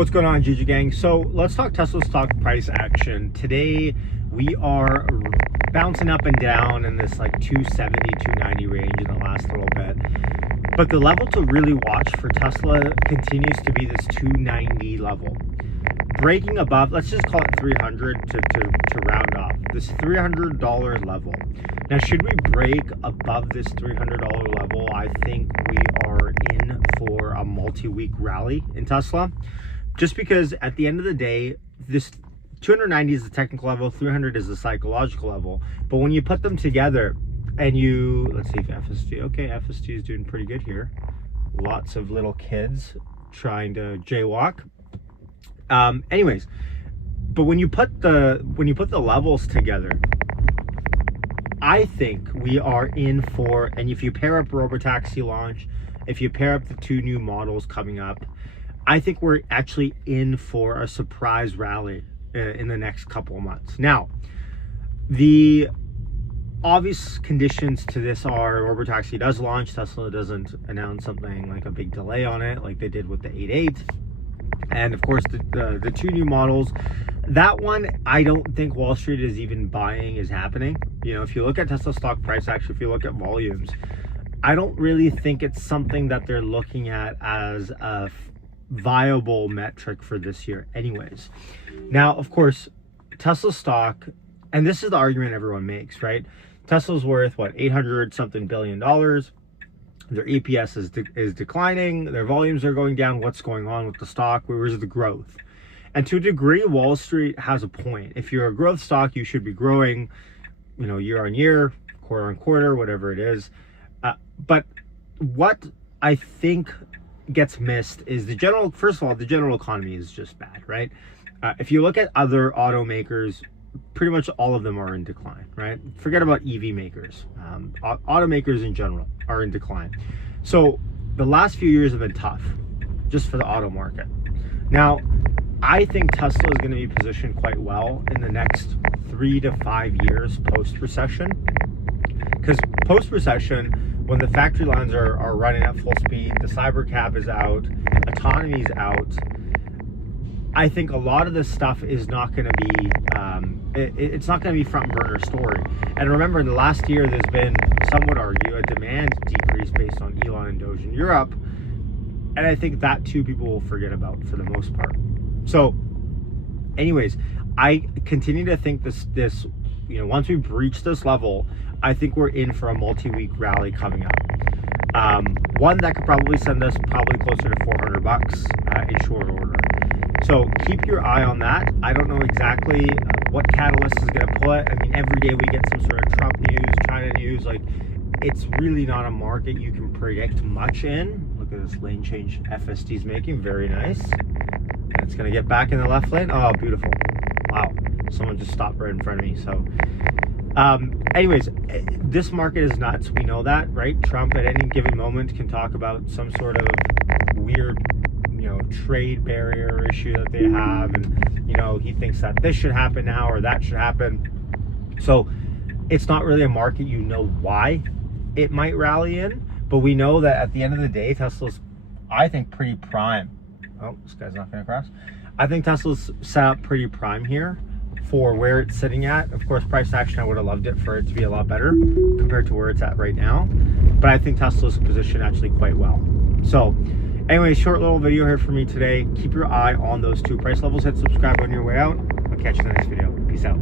What's going on, Juju Gang? So let's talk Tesla stock price action. Today we are bouncing up and down in this like 270, 290 range in the last little bit. But the level to really watch for Tesla continues to be this 290 level. Breaking above, let's just call it 300 to round off, this $300 level. Now, should we break above this $300 level, I think we are in for a multi-week rally in Tesla. Just because at the end of the day, this 290 is the technical level, 300 is the psychological level. But when you put them together and you, let's see if FST, okay, FST is doing pretty good here. Lots of little kids trying to jaywalk. Anyways, but when you put the levels together, I think we are in for, and if you pair up Robotaxi launch, if you pair up the two new models coming up, I think we're actually in for a surprise rally in the next couple of months. Now, the obvious conditions to this are Robotaxi does launch, Tesla doesn't announce something like a big delay on it like they did with the 8.8. And of course, the two new models, that one, I don't think Wall Street is even buying is happening. You know, if you look at Tesla stock price, actually, if you look at volumes, I don't really think it's something that they're looking at as a viable metric for this year anyways. Now, of course, Tesla stock, and this is the argument everyone makes, right? Tesla's worth, what, 800 something billion dollars. Their EPS is declining, their volumes are going down. What's going on with the stock? Where's the growth? And to a degree, Wall Street has a point. If you're a growth stock, you should be growing, you know, year on year, quarter on quarter, whatever it is. But what I think gets missed is first of all, the general economy is just bad, right? If you look at other automakers, pretty much all of them are in decline, right? Forget about EV makers. Automakers in general are in decline. So the last few years have been tough just for the auto market. Now, I think Tesla is going to be positioned quite well in the next 3 to 5 years post-recession. Because post-recession, when the factory lines are running at full speed, the Cybercab is out, autonomy is out, I think a lot of this stuff is not going to be, it's not going to be front burner story. And remember, in the last year, there's been, some would argue, a demand decrease based on Elon and Doge in Europe. And I think that too, people will forget about for the most part. So anyways, I continue to think this, you know, once we breach this level, I think we're in for a multi-week rally coming up. One that could probably send us closer to 400 bucks in short order. So keep your eye on that. I don't know exactly what catalyst is going to pull it. I mean, every day we get some sort of Trump news, China news. Like, it's really not a market you can predict much in. Look at this lane change FSD's making. Very nice. And it's going to get back in the left lane. Oh, beautiful. Wow. Someone just stopped right in front of me. So anyways, this market is nuts. We know that, right? Trump at any given moment can talk about some sort of weird, you know, trade barrier issue that they have, and you know, he thinks that this should happen now or that should happen. So it's not really a market you know why it might rally in, but we know that at the end of the day, Tesla's, I think, pretty prime. Oh, this guy's not going to cross. I think Tesla's set up pretty prime here for where it's sitting at. Of course, price action, I would have loved it for it to be a lot better compared to where it's at right now, but I think Tesla's positioned actually quite well. So anyway, short little video here for me today. Keep your eye on those two price levels. Hit subscribe on your way out. I'll catch you in the next video. Peace out.